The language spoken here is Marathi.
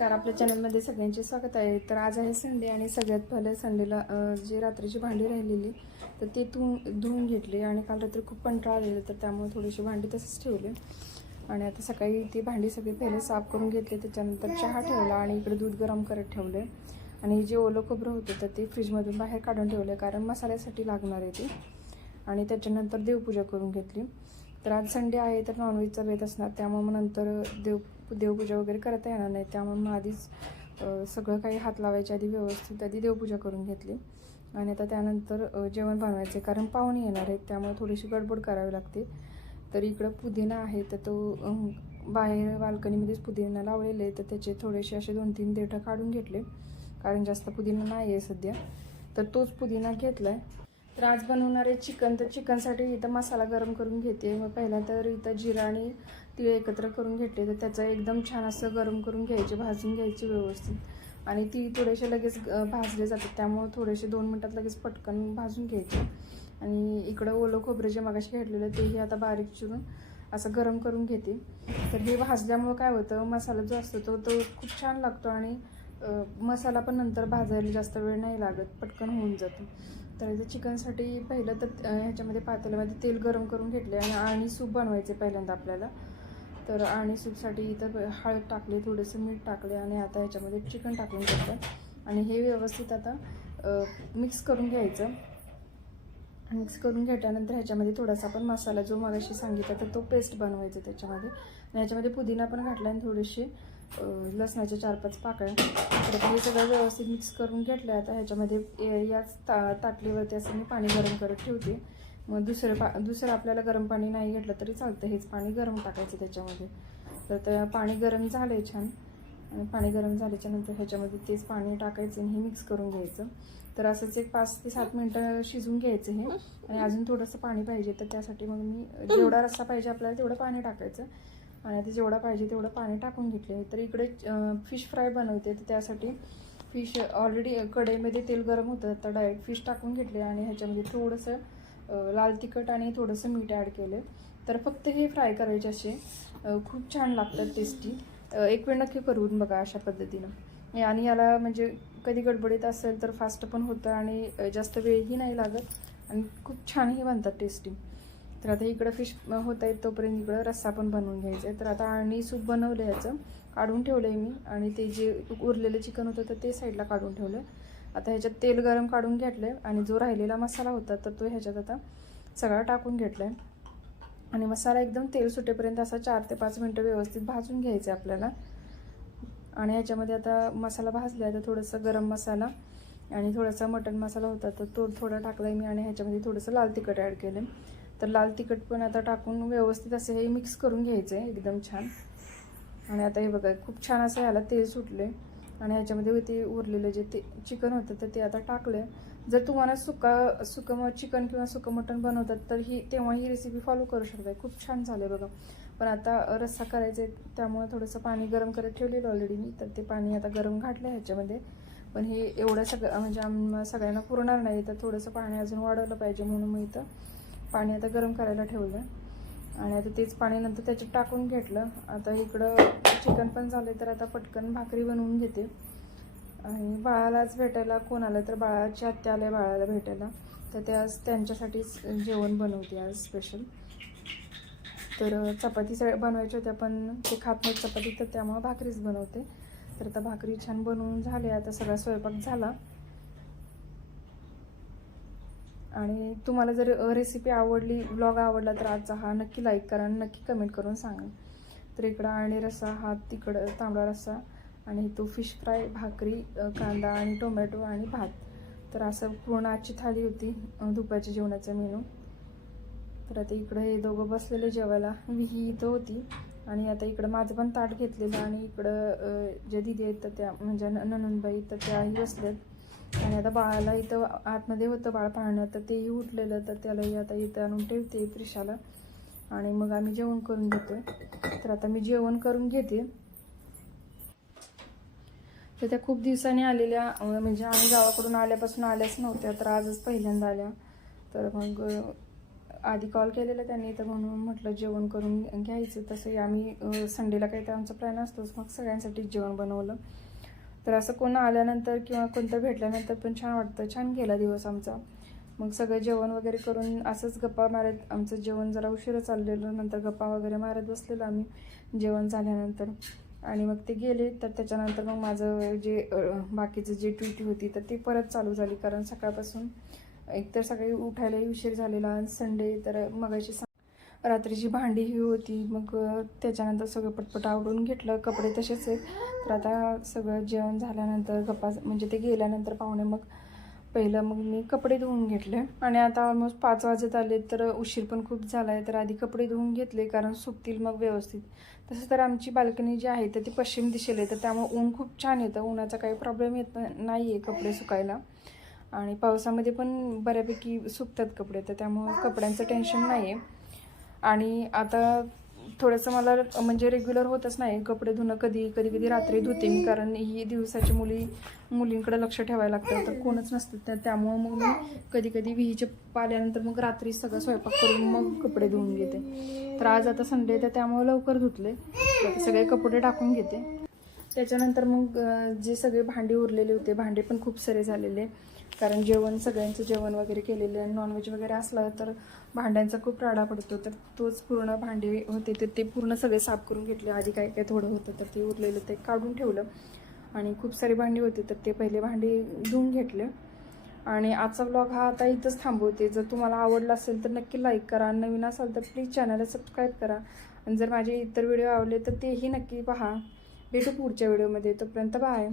नमस्कार. आपल्या चॅनलमध्ये सगळ्यांचे स्वागत आहे. तर आज आहे संडे आणि सगळ्यात पहिल्या संडेला जे रात्रीची भांडी राहिलेली तर ते धु धुवून घेतली आणि काल रात्री खूप कंटाळा आलेलं तर त्यामुळे थोडीशी भांडी तसंच ठेवले. आणि आता सकाळी ती भांडी सगळी पहिले साफ करून घेतली त्याच्यानंतर चहा ठेवला आणि इकडे दूध गरम करत ठेवले. आणि जे ओलं खोबरं होतं तर ते फ्रीजमधून बाहेर काढून ठेवलं कारण मसाल्यासाठी लागणार आहे ते. आणि त्याच्यानंतर देवपूजा करून घेतली. तर आज संडे आहे तर नॉनव्हेजचा बेत असणार त्यामुळे मग नंतर देव देवपूजा वगैरे करता येणार नाही. त्यामुळे मग आधीच सगळं काही हात लावायच्या आधी व्यवस्थित आधी देवपूजा करून घेतली. आणि आता त्यानंतर जेवण जेवण बनवायचे कारण पाहुणे येणार आहेत त्यामुळे थोडीशी गडबड करावी लागते. तर इकडं पुदिना आहे तर तो बाहेर बाल्कनीमध्येच पुदिना लावलेले आहे तर त्याचे थोडेसे असे दोन तीन देठं काढून घेतले. कारण जास्त पुदिना नाही आहे सध्या. तर तोच पुदिना घेतला आहे तर आज बनवणार आहे चिकन. तर चिकनसाठी इथं मसाला गरम करून घेते. मग पहिला तर इथं जिरा आणि तीळ एकत्र करून घेतले तर त्याचं एकदम छान असं गरम करून घ्यायचे भाजून घ्यायचे व्यवस्थित. आणि ती थोडेसे लगेच भाजले जातात. त्यामुळे थोडेसे दोन मिनटात लगेच पटकन भाजून घ्यायचे. आणि इकडं ओलं खोबरं जे मगाशी घेतलेलं तेही आता बारीक चिरून असं गरम करून घेते. तर हे भाजल्यामुळं काय होतं मसाला जो असतो तो तो खूप छान लागतो आणि मसाला पण नंतर भाजायला जास्त वेळ नाही लागत पटकन होऊन जातो. तर इथं चिकनसाठी पहिलं तर ह्याच्यामध्ये पातेल्यामध्ये तेल गरम करून घेतले आणि आणि सूप बनवायचे पहिल्यांदा आपल्याला. तर आणि सूपसाठी इथं हळद टाकले थोडंसं मीठ टाकले आणि आता ह्याच्यामध्ये चिकन टाकून घेतलं आणि हे व्यवस्थित आता मिक्स करून घ्यायचं. मिक्स करून घेतल्यानंतर ह्याच्यामध्ये थोडासा आपण मसाला जो मगाशी सांगितला तर तो पेस्ट बनवायचा त्याच्यामध्ये. आणि ह्याच्यामध्ये पुदिना पण घातला आणि थोडेसे लसणाच्या चार पाच पाकळ्या. तर हे सगळं व्यवस्थित मिक्स करून घेतलं आता ह्याच्यामध्ये ए- याच ता ताटलीवरती असं मी पाणी गरम करत ठेवते. मग दुसरं पा दुसरं आपल्याला गरम पाणी नाही घेतलं तरी चालतं. हेच पाणी गरम टाकायचं त्याच्यामध्ये. तर त्या पाणी गरम झालं आहे छान. आणि पाणी गरम झाल्याच्यानंतर ह्याच्यामध्ये तेच पाणी टाकायचं आणि हे मिक्स करून घ्यायचं. तर असंच एक पाच ते सात मिनटं शिजून घ्यायचं हे. आणि अजून थोडंसं पाणी पाहिजे तर त्यासाठी मग मी जेवढा रस्सा पाहिजे आपल्याला तेवढं पाणी टाकायचं. आणि आता जेवढा पाहिजे तेवढं पाणी टाकून घेतले तर इकडे फिश फ्राय बनवते तर त्यासाठी फिश ऑलरेडी कढईमध्ये तेल गरम होतं. तर डायरेक्ट फिश टाकून घेतले आणि ह्याच्यामध्ये थोडंसं लाल तिखट आणि थोडंसं मीठ ॲड केलं तर फक्त हे फ्राय करायचे असे. खूप छान लागतात टेस्टी एक वेळ नक्की करून बघा अशा पद्धतीनं. आणि याला म्हणजे कधी गडबडीत असेल तर फास्ट पण होतं आणि जास्त वेळही नाही लागत. आणि खूप छानही बनतात टेस्टी तर आता इकडं फिश होत आहेत तोपर्यंत इकडं रस्सा पण बनवून घ्यायचा आहे तर आता आणि सूप बनवलं याचं. काढून ठेवलं आहे मी. आणि ते जे उरलेलं चिकन होतं तर ते साईडला काढून ठेवलं आता ह्याच्यात तेल गरम काढून घेतलं आहे आणि जो राहिलेला मसाला होता तर तो ह्याच्यात आता सगळा टाकून घेतला आहे आणि मसाला एकदम तेल सुटेपर्यंत असा चार ते पाच मिनटं व्यवस्थित भाजून घ्यायचं आहे आपल्याला. आणि ह्याच्यामध्ये आता मसाला भाजला आहे तर थोडंसं गरम मसाला आणि थोडासा मटन मसाला होता तर तो थोडा टाकला आहे मी आणि ह्याच्यामध्ये थोडंसं लाल तिखट ॲड केलं तर लाल तिखट पण आता टाकून व्यवस्थित असं हे मिक्स करून घ्यायचं आहे एकदम छान. आणि आता हे बघा खूप छान असं ह्याला तेल सुटले आणि ह्याच्यामध्ये ते उरलेलं जे ते चिकन होतं तर ते आता टाकलं जर तुम्हाला सुका सुकं चिकन किंवा सुकं मटण बनवतात तर ही तेव्हा ही रेसिपी फॉलो करू शकता खूप छान झालं बघा. पण आता रस्सा करायचा आहे त्यामुळे थोडंसं पाणी गरम करत ठेवलेलं ऑलरेडी मी तर ते पाणी आता गरम घातलं ह्याच्यामध्ये. पण हे एवढं सगळं म्हणजे आम सगळ्यांना पुरणार नाही तर थोडंसं पाणी अजून वाढवलं पाहिजे म्हणून मी इथं पाणी आता गरम करायला ठेवलं आणि आता तेच पाणी नंतर त्याच्यात टाकून घेतलं. आता इकडं चिकन पण झालं तर आता पटकन भाकरी बनवून घेते. आणि बाळालाच भेटायला कोण आलं तर बाळाची आत्या आल्या बाळाला भेटायला. तर ते आज त्यांच्यासाठीच जेवण बनवते आज स्पेशल तर चपाती बनवायच्या होत्या पण ते खात नाहीत चपाती तर त्यामुळं भाकरीच बनवते. तर आता भाकरी छान बनवून झाले आता सगळा स्वयंपाक झाला. आणि तुम्हाला जर रेसिपी आवडली ब्लॉग आवडला तर आजचा हा नक्की लाईक करा नक्की कमेंट करून सांगा. तर इकडं आणि रस्सा हा तिकडं तांबडा रस्सा आणि तो फिश फ्राय भाकरी कांदा आणि टोमॅटो आणि भात. तर असं पूर्ण आजची थाळी होती दुपारच्या जेवणाचा मेनू तर आता इकडं हे दोघं बसलेले जेवायला. विही इथं होती आणि आता इकडं माझं पण ताट घेतलेलं आणि इकडं ज्या दिदी आहेत तर त्या म्हणजे न- ननंदबाई तर त्याही बसल्यात. आणि आता बाळाला इथं आतमध्ये होतं बाळ पाहणं तर तेही उठलेलं तर त्यालाही आता इथं आणून ठेवते त्रिशाला. आणि मग आम्ही जेवण करून घेतो तर आता मी जेवण करून घेते. तर त्या खूप दिवसांनी आलेल्या म्हणजे आम्ही गावाकडून आल्यापासून आल्याच नव्हत्या तर आजच पहिल्यांदा आल्या. तर मग आधी कॉल केलेला त्यांनी तर म्हणून म्हटलं जेवण करून घ्यायचं. तसंही आम्ही संडेला काही तर आमचा प्लॅन असतोच. मग सगळ्यांसाठी जेवण बनवलं. तर असं कोण आल्यानंतर किंवा कोणतं भेटल्यानंतर पण छान वाटतं. छान गेला दिवस आमचा. मग सगळं जेवण वगैरे करून असंच गप्पा मारत आमचं जेवण जरा उशिरा चाललेलं नंतर गप्पा वगैरे मारत बसलेलो आम्ही जेवण झाल्यानंतर. आणि मग ते गेले तर त्याच्यानंतर मग माझं जे बाकीचं जे ड्युटी होती तर ती परत चालू झाली. कारण सकाळपासून एकतर सकाळी उठायलाही उशीर झालेला संडे तर मगाशी रात्रीची भांडी ही होती मग त्याच्यानंतर सगळं पटपट आवडून घेतलं कपडे तसेच आहेत. तर आता सगळं जेवण झाल्यानंतर गप्पा म्हणजे ते गेल्यानंतर पाहुणे मग पहिलं मग मी कपडे धुवून घेतले. आणि आता ऑलमोस्ट पाच वाजत आले तर उशीर पण खूप झाला आहे तर आधी कपडे धुवून घेतले कारण सुकतील मग व्यवस्थित. तसं तर आमची बाल्कनी जी आहे तर ती पश्चिम दिशेला आहे तर त्यामुळे ऊन खूप छान येतं. उन्हाचा काही प्रॉब्लेम येत नाही आहे कपडे सुकायला. आणि पावसामध्ये पण बऱ्यापैकी सुकतात कपडे तर त्यामुळं कपड्यांचं टेन्शन नाही आहे आणि आता थोडंसं मला म्हणजे रेग्युलर होतच नाही. कपडे धुणं कधी कधी कधी रात्री धुते मी कारण ही दिवसाची मुली मुलींकडे लक्ष ठेवायला लागतं. तर कोणच नसतं त्यामुळं मग मी कधी कधी विहीचे पाल्यानंतर मग रात्री सगळं स्वयंपाक करून मग कपडे धुवून घेते. तर आज आता संडे तर त्यामुळे लवकर धुतले. सगळे कपडे टाकून घेते. त्याच्यानंतर मग जे सगळे भांडी उरलेले होते भांडे पण खूप सारे झालेले. कारण जेवण सगळ्यांचं जेवण वगैरे केलेलं आहे. नॉनव्हेज वगैरे असलं तर भांड्यांचा खूप राडा पडतो. तर तोच पूर्ण भांडे होते तर ते पूर्ण सगळे साफ करून घेतले. आधी काय काय थोडं होतं तर ते उरलेलं ते काढून ठेवलं. आणि खूप सारी भांडी होती तर ते पहिले भांडी धुवून घेतले. आणि आजचा ब्लॉग हा आता इथंच थांबवते. जर तुम्हाला आवडला असेल तर नक्की लाईक करा. नवीन असाल तर प्लीज चॅनलला सबस्क्राईब करा. आणि जर माझे इतर व्हिडिओ आवडले तर तेही नक्की पहा. भेटू पुढच्या व्हिडिओमध्ये तोपर्यंत बाय